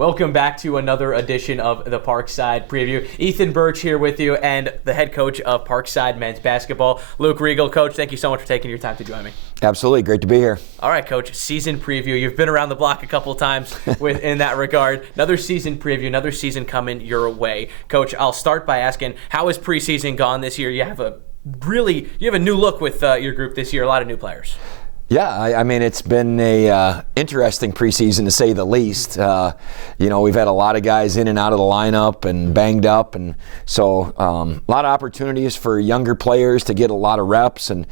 Welcome back to another edition of the Parkside Preview. Ethan Birch here with you and the head coach of Parkside men's basketball, Luke Reigel. Coach, thank you so much for taking your time to join me. Absolutely. Great to be here. All right, Coach, season preview. You've been around the block a couple times in that regard. Another season preview, another season coming your way. Coach, I'll start by asking, how has preseason gone this year? You have a new look with your group this year, a lot of new players. Yeah, I mean, it's been a interesting preseason to say the least. We've had a lot of guys in and out of the lineup and banged up, and so a lot of opportunities for younger players to get a lot of reps and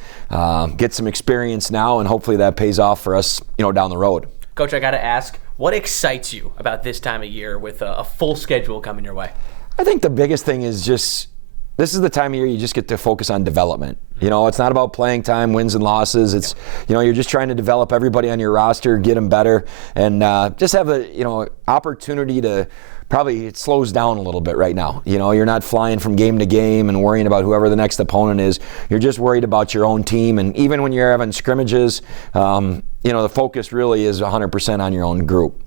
get some experience now, and hopefully that pays off for us, down the road. Coach, I got to ask, what excites you about this time of year with a full schedule coming your way? I think the biggest thing is just this is the time of year you just get to focus on development. It's not about playing time, wins and losses. It's, you're just trying to develop everybody on your roster, get them better, and just have a, opportunity to probably it slows down a little bit right now. You're not flying from game to game and worrying about whoever the next opponent is. You're just worried about your own team, and even when you're having scrimmages, the focus really is 100% on your own group.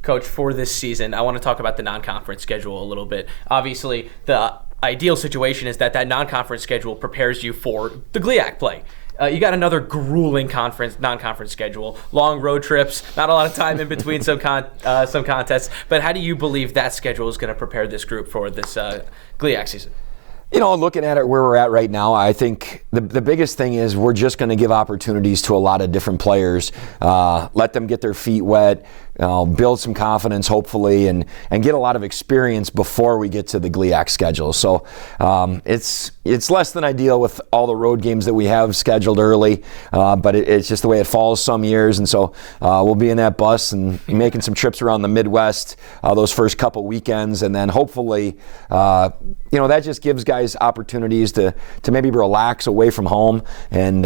Coach, for this season, I want to talk about the non-conference schedule a little bit. Obviously, the ideal situation is that non-conference schedule prepares you for the GLIAC play. You got another grueling non-conference schedule, long road trips, not a lot of time in between some contests. But how do you believe that schedule is going to prepare this group for this GLIAC season? Looking at it where we're at right now, I think the biggest thing is we're just going to give opportunities to a lot of different players, let them get their feet wet, build some confidence hopefully, and get a lot of experience before we get to the GLIAC schedule. So it's less than ideal with all the road games that we have scheduled early, but it's just the way it falls some years, and so we'll be in that bus and making some trips around the Midwest those first couple weekends, and then hopefully that just gives guys opportunities to maybe relax away from home and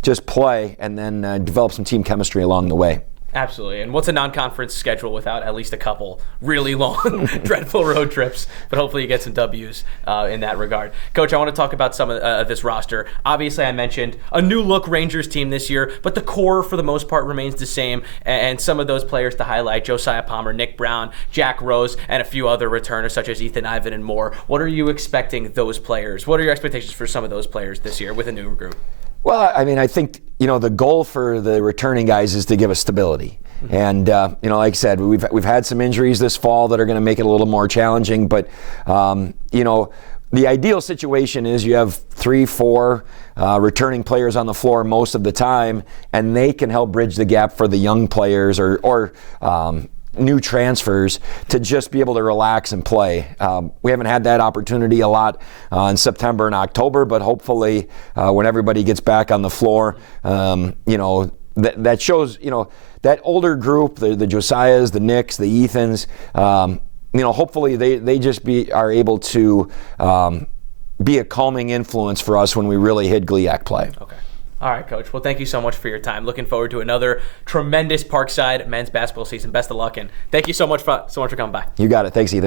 just play and then develop some team chemistry along the way. Absolutely. And what's a non-conference schedule without at least a couple really long, dreadful road trips? But hopefully you get some W's in that regard. Coach, I want to talk about some of this roster. Obviously, I mentioned a new look Rangers team this year, but the core for the most part remains the same. And some of those players to highlight, Josiah Palmer, Nick Brown, Jack Rose, and a few other returners such as Ethan Ivan and more. What are you expecting those players? What are your expectations for some of those players this year with a new group? Well, I mean, I think, the goal for the returning guys is to give us stability. And, like I said, we've had some injuries this fall that are going to make it a little more challenging. But, the ideal situation is you have 3-4 returning players on the floor most of the time, and they can help bridge the gap for the young players or new transfers to just be able to relax and play. We haven't had that opportunity a lot in September and October, but hopefully when everybody gets back on the floor, that shows, that older group, the Josiahs, the Nicks, the Ethans, hopefully they just are able to be a calming influence for us when we really hit GLIAC play. Okay. All right, Coach. Well, thank you so much for your time. Looking forward to another tremendous Parkside men's basketball season. Best of luck, and thank you so much for coming by. You got it. Thanks, Ethan.